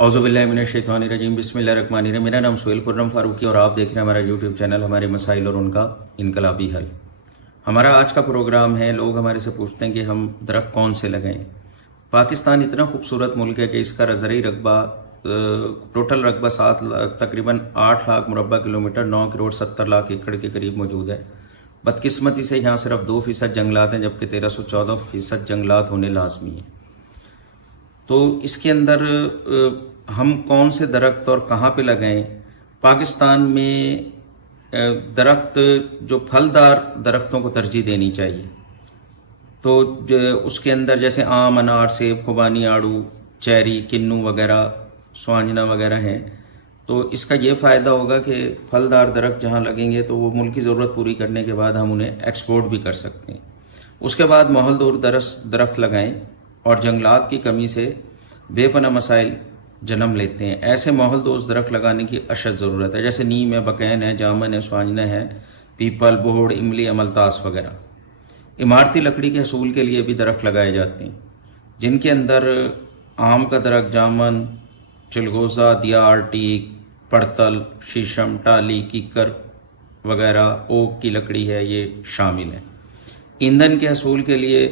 औज़ुबिल्लाहिमिनश्शैतानिर्रजीम बिस्मिल्लाहिर्रहमानिर्रहीम। मेरा नाम सुहेल खुर्रम फारूकी और आप देख रहे हैं हमारा यूट्यूब चैनल हमारे मसाइल और उनका इनकलाबी हल। हमारा आज का प्रोग्राम है, लोग हमारे से पूछते हैं कि हम दरख्त कौन से लगाएं। पाकिस्तान इतना खूबसूरत मुल्क है कि इसका ज़रई रकबा टोटल रकबा तकरीबन 8 लाख मुरबा किलोमीटर 9 करोड़ 70 लाख एकड़ के करीब मौजूद है। बदकिस्मती से यहाँ सिर्फ 2% जंगलात हैं, जबकि 1314% जंगलात होने लाजमी है। तो इसके अंदर हम कौन से दरख्त और कहाँ पे लगाएं। पाकिस्तान में दरख्त जो फलदार दरख्तों को तरजीह देनी चाहिए। तो उसके अंदर जैसे आम, अनार, सेब, खुबानी, आड़ू, चेरी, किन्नू वगैरह, स्वांजना वगैरह हैं। तो इसका ये फ़ायदा होगा कि फलदार दरख्त जहाँ लगेंगे तो वो मुल्क की ज़रूरत पूरी करने के बाद हम उन्हें एक्सपोर्ट भी कर सकते हैं। उसके बाद माहौलदोर दरख्त लगाएं और जंगलात की कमी से बेपनाह मसाइल जन्म लेते हैं। ऐसे माहौलदोर दरख्त लगाने की अशद ज़रूरत है, जैसे नीम है, बकैन है, जामन है, स्वांजना है, पीपल, बोहड़, इमली, अमलतास वगैरह। इमारती लकड़ी के हसूल के लिए भी दरख्त लगाए जाते हैं, जिनके अंदर आम का दरख्त, जामन, चिलगोज़ा, दियार, टीक, पड़तल, शीशम, टाली, कीकर वगैरह, ओक की लकड़ी है, ये शामिल है। ईंधन के हसूल के लिए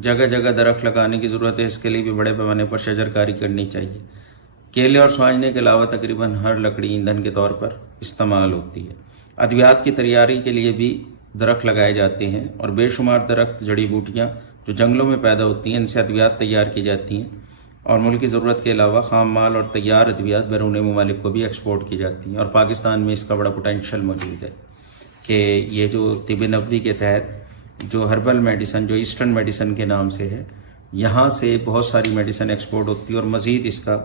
जगह जगह दरख्त लगाने की ज़रूरत है। इसके लिए भी बड़े पैमाने पर शजरकारी करनी चाहिए। केले और स्वांजने के अलावा तकरीबन हर लकड़ी ईंधन के तौर पर इस्तेमाल होती है। अद्वियात की तैयारी के लिए भी दरख्त लगाए जाते हैं और बेशुमार दरख्त, जड़ी बूटियाँ जो जंगलों में पैदा होती हैं, इनसे अद्वियात तैयार की जाती हैं और मुल्क की ज़रूरत के अलावा खाम माल और तैयार अद्वियात बैरून ममालिक को भी एक्सपोर्ट की जाती हैं। और पाकिस्तान में इसका बड़ा पोटेंशियल मौजूद है कि ये जो तिब नबवी के तहत जो हर्बल मेडिसन, जो ईस्टर्न मेडिसन के नाम से है, यहाँ से बहुत सारी मेडिसन एक्सपोर्ट होती है और मज़ीद इसका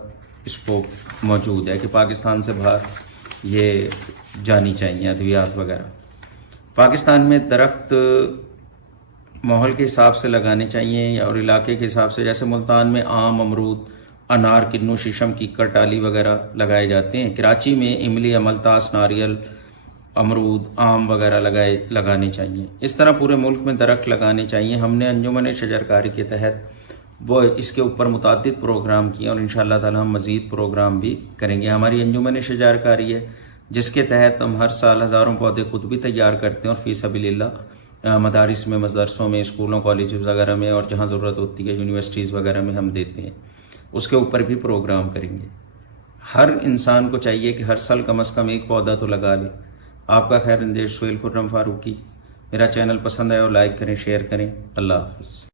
स्कोप मौजूद है कि पाकिस्तान से बाहर ये जानी चाहिए अद्वियात वगैरह। पाकिस्तान में दरख्त माहौल के हिसाब से लगाने चाहिए और इलाके के हिसाब से। जैसे मुल्तान में आम, अमरूद, अनार, किन्नू, शीशम, कीकर, टाली वगैरह लगाए जाते हैं। कराची में इमली, अमलतास, नारियल, अमरूद, आम वगैरह लगाने चाहिए। इस तरह पूरे मुल्क में दरख्त लगाने चाहिए। हमने अंजुमन शजरकारी के तहत वो इसके ऊपर मुताद्दिद प्रोग्राम किए और इंशाअल्लाह ताला हम मज़ीद प्रोग्राम भी करेंगे। हमारी अंजुमन शजरकारी है, जिसके तहत हम हर साल हज़ारों पौधे खुद भी तैयार करते हैं और फ़ी सबिलिल्लाह मदारिस में, मदरसों में, स्कूलों, कॉलेज वगैरह में और जहाँ ज़रूरत होती है यूनिवर्सिटीज़ वगैरह में हम देते हैं। उसके ऊपर भी प्रोग्राम करेंगे। हर इंसान को चाहिए कि हर साल कम अज़ कम एक पौधा तो लगा ले। आपका खैर अंदेश सुहेल खुर्रम फारूकी। मेरा चैनल पसंद आए और लाइक करें, शेयर करें। अल्लाह हाफ़िज़।